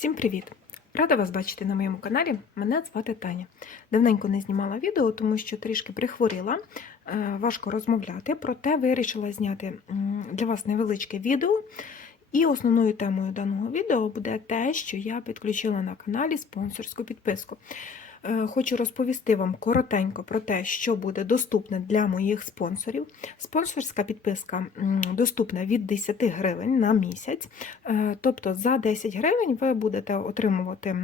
Всім привіт! Рада вас бачити на моєму каналі. Мене звати Таня. Давненько не знімала відео, тому що трішки прихворіла, е, важко розмовляти, проте вирішила зняти для вас невеличке відео. І основною темою даного відео буде те, що я підключила на каналі спонсорську підписку. Е, Хочу розповісти вам коротенько про те, що буде доступне для моїх спонсорів. Спонсорська підписка доступна від 10 гривень на місяць. Е, Тобто за 10 гривень ви будете отримувати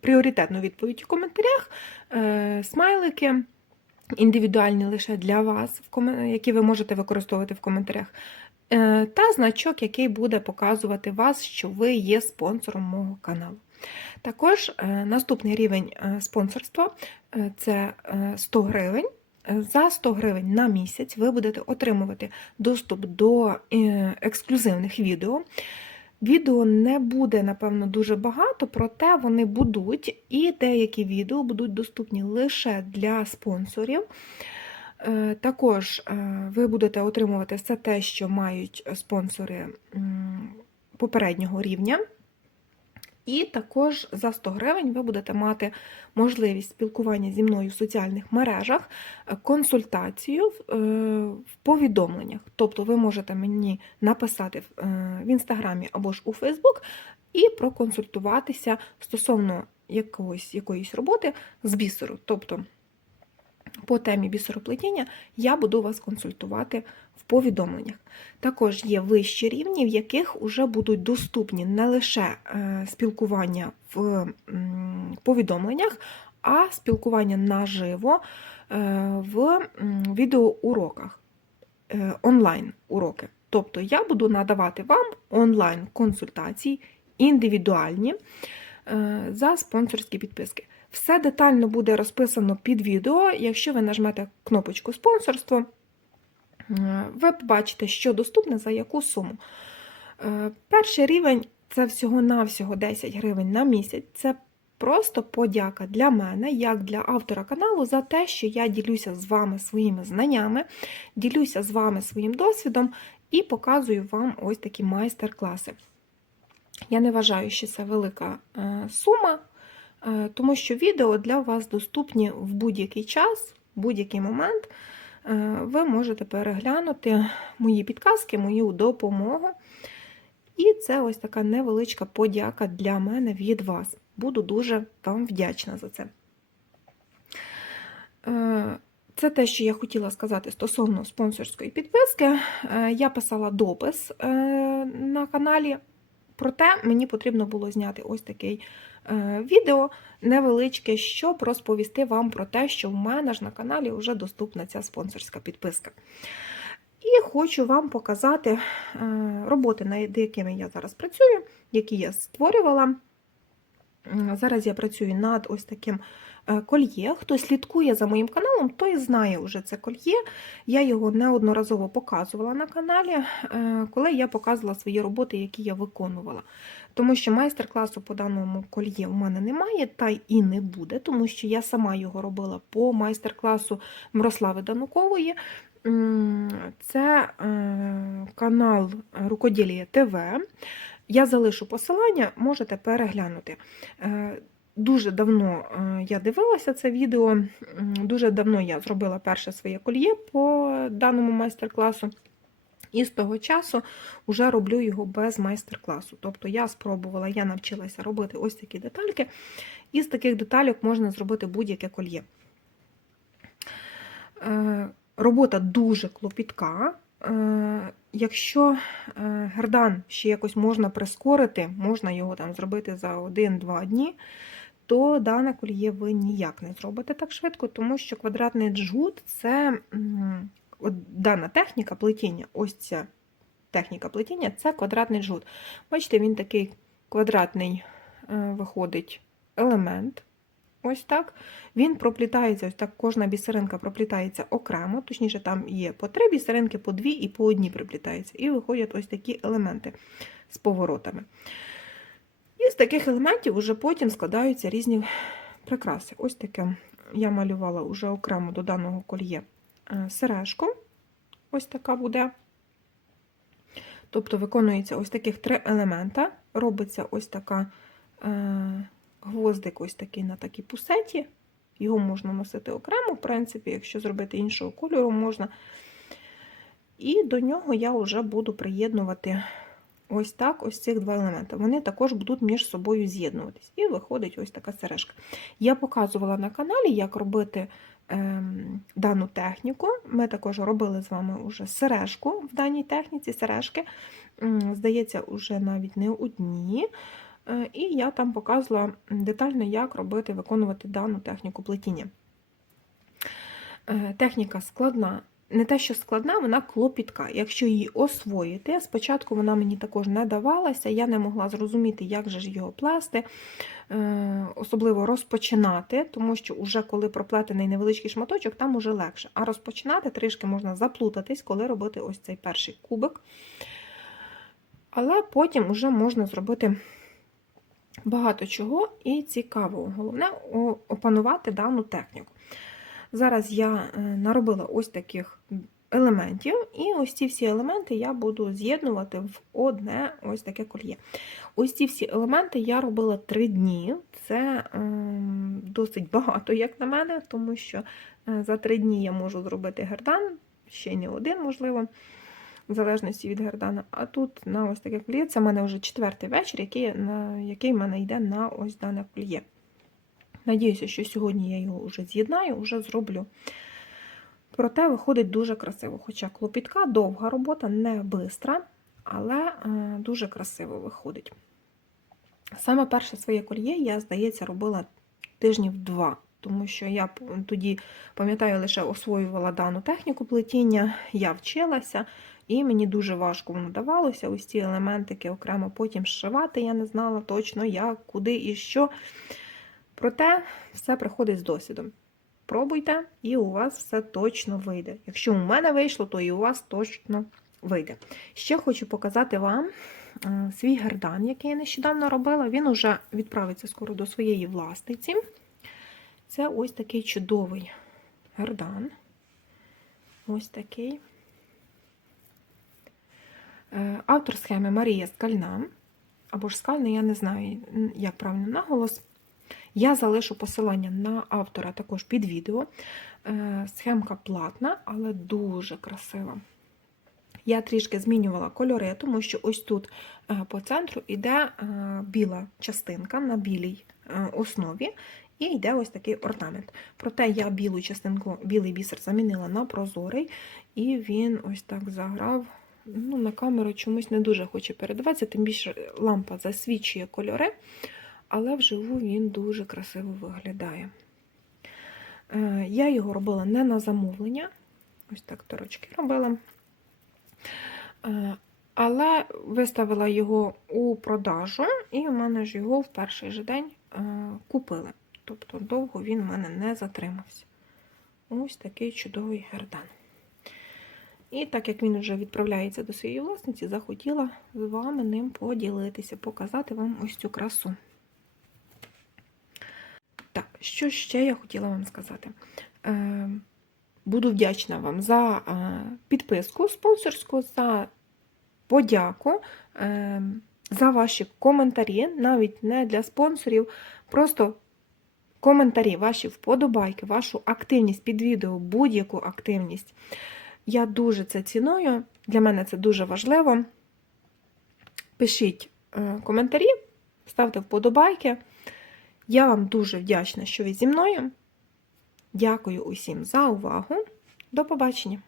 пріоритетну відповідь у коментарях, е, смайлики. Індивідуальні лише для вас, які ви можете використовувати в коментарях, та значок, який буде показувати вас, що ви є спонсором мого каналу. Також е, наступний рівень е, спонсорства е, це е, 100 гривень. За 100 гривень на місяць ви будете отримувати доступ до ексклюзивних відео. Відео не буде, напевно, дуже багато, проте вони будуть, і деякі відео будуть доступні лише для спонсорів. Також ви будете отримувати все те, що мають спонсори попереднього рівня. І також за 100 гривень ви будете мати можливість спілкування зі мною в соціальних мережах, е, консультацію в, е, повідомленнях. Тобто ви можете мені написати в, е, в інстаграмі або ж у Фейсбук і проконсультуватися стосовно якоїсь, якоїсь роботи з бісеру. Тобто по темі бісероплетіння я буду вас консультувати в повідомленнях. Також є вищі рівні, в яких вже будуть доступні не лише е, спілкування в повідомленнях, а спілкування наживо е, в відеоуроках, е, онлайн-уроки. Тобто я буду надавати вам онлайн-консультації індивідуальні за спонсорські підписки. Все детально буде розписано під відео. Якщо ви нажмете кнопочку спонсорство, е, ви побачите, що доступне за яку суму. Е, Перший рівень це всього-навсього 10 гривень на місяць. Це просто подяка для мене, як для автора каналу, за те, що я ділюся з вами своїми знаннями, ділюся з вами своїм досвідом і показую вам ось такі майстер-класи. Я не вважаю, що це велика е, сума, тому що відео для вас доступні в будь-який час, в будь-який момент. Е, Ви можете переглянути мої підказки, мою допомогу. І це ось така невеличка подяка для мене від вас. Буду дуже вам вдячна за це. Е, Це те, що я хотіла сказати стосовно спонсорської підписки. Е, Я писала допис е, на каналі, проте мені потрібно було зняти ось такий е, відео невеличке, щоб розповісти вам про те, що в мене ж на каналі вже доступна ця спонсорська підписка. І хочу вам показати е, роботи, над якими я зараз працюю, які я створювала. Зараз я працюю над ось таким е, кольє. Хто слідкує за моїм каналом, той знає вже це кольє. Я його неодноразово показувала на каналі, е, коли я показувала свої роботи, які я виконувала. Тому що майстер-класу по даному кольє у мене немає, та і не буде, тому що я сама його робила по майстер-класу Мирослави Данукової. Це е, канал Рукоділія ТВ. Я залишу посилання, можете переглянути. Дуже давно е, я дивилася це відео, дуже давно я зробила перше своє кольє по даному майстер-класу. І з того часу вже роблю його без майстер-класу. Тобто я спробувала, я навчилася робити ось такі детальки, і з таких детальок можна зробити будь-яке кольє. Е, Робота дуже клопітка. Е, Якщо гердан ще якось можна прискорити, можна його там зробити за 1-2 дні, то дане кольє ви ніяк не зробите так швидко, тому що квадратний джгут це дана техніка плетіння, ось ця техніка плетіння це квадратний джгут. Бачите, він такий квадратний е, виходить елемент. Ось так. Він проплітається, ось так кожна бісеринка проплітається окремо, точніше, там є по три бісеринки, по дві і по одній приплітаються. І виходять ось такі елементи з поворотами. З таких елементів вже потім складаються різні прикраси. Ось таке я малювала вже окремо до даного кольє е, сережку. Ось така буде. Тобто виконується ось таких три елемента. робиться ось така е, гвоздик, ось такий на такій пусеті. Його можна носити окремо, в принципі, якщо зробити іншого кольору, можна. І до нього я вже буду приєднувати ось так, ось цих два елементи. Вони також будуть між собою з'єднуватись. І виходить ось така сережка. Я показувала на каналі, як робити ем, дану техніку. Ми також робили з вами уже сережку в даній техніці, сережки. Здається, вже навіть не одні. Е, І я там показувала детально, як робити, виконувати дану техніку плетіння. Е, Техніка складна. Не те, що складна, вона клопітка. Якщо її освоїти, спочатку вона мені також не давалася, я не могла зрозуміти, як же ж його плести, е, особливо розпочинати, тому що вже коли проплетений невеличкий шматочок, там уже легше. А розпочинати трішки можна заплутатись, коли робити ось цей перший кубик. Але потім вже можна зробити багато чого і цікавого. Головне опанувати дану техніку. Зараз я е, наробила ось таких елементів, і ось ці всі елементи я буду з'єднувати в одне ось таке кольє. Ось ці всі елементи я робила три дні. Це ем, досить багато, як на мене, тому що е, за три дні я можу зробити гердан, ще не один, можливо, в залежності від гердана. А тут на ось таке кольє, це в мене вже четвертий вечір, який, на, який в мене йде на ось дане кольє. Надіюся, що сьогодні я його вже з'єднаю, вже зроблю. Проте виходить дуже красиво. Хоча клопітка, довга робота, не бистра, але е, дуже красиво виходить. Саме перше своє кольє я, здається, робила тижнів два, тому що я тоді, пам'ятаю, лише освоювала дану техніку плетіння, я вчилася, і мені дуже важко воно давалося. Ось ці елементики окремо потім зшивати, я не знала точно як, куди і що. Проте все приходить з досвідом. Пробуйте, і у вас все точно вийде. Якщо у мене вийшло, то і у вас точно вийде. Ще хочу показати вам е, свій гердан, який я нещодавно робила. Він уже відправиться скоро до своєї власниці. Це ось такий чудовий гердан. Ось такий. Е, Автор схеми Марія Скальна. Або ж скальна, я не знаю, як правильно наголос. Я залишу посилання на автора також під відео. Е, Схемка платна, але дуже красива. Я трішки змінювала кольори, тому що ось тут е, по центру йде е, біла частинка на білій основі, і йде ось такий орнамент. Проте я білу частинку, білий бісер замінила на прозорий, і він ось так заграв. Ну, На камеру чомусь не дуже хоче передаватися, тим більше лампа засвічує кольори але вживу він дуже красиво виглядає. Е, Я його робила не на замовлення, ось так торочки робила. Е, Але виставила його у продажу, і в мене ж його в перший же день е, купили. Тобто довго він в мене не затримався. Ось такий чудовий гердан. І так як він вже відправляється до своєї власниці, захотіла з вами ним поділитися, показати вам ось цю красу. Що ще я хотіла вам сказати? Е, Буду вдячна вам за е, підписку спонсорську, за подяку, е, за ваші коментарі, навіть не для спонсорів, просто коментарі, ваші вподобайки, вашу активність під відео, будь-яку активність. Я дуже це ціную, для мене це дуже важливо. Пишіть коментарі, ставте вподобайки. Я вам дуже вдячна, що ви зі мною. Дякую усім за увагу. До побачення!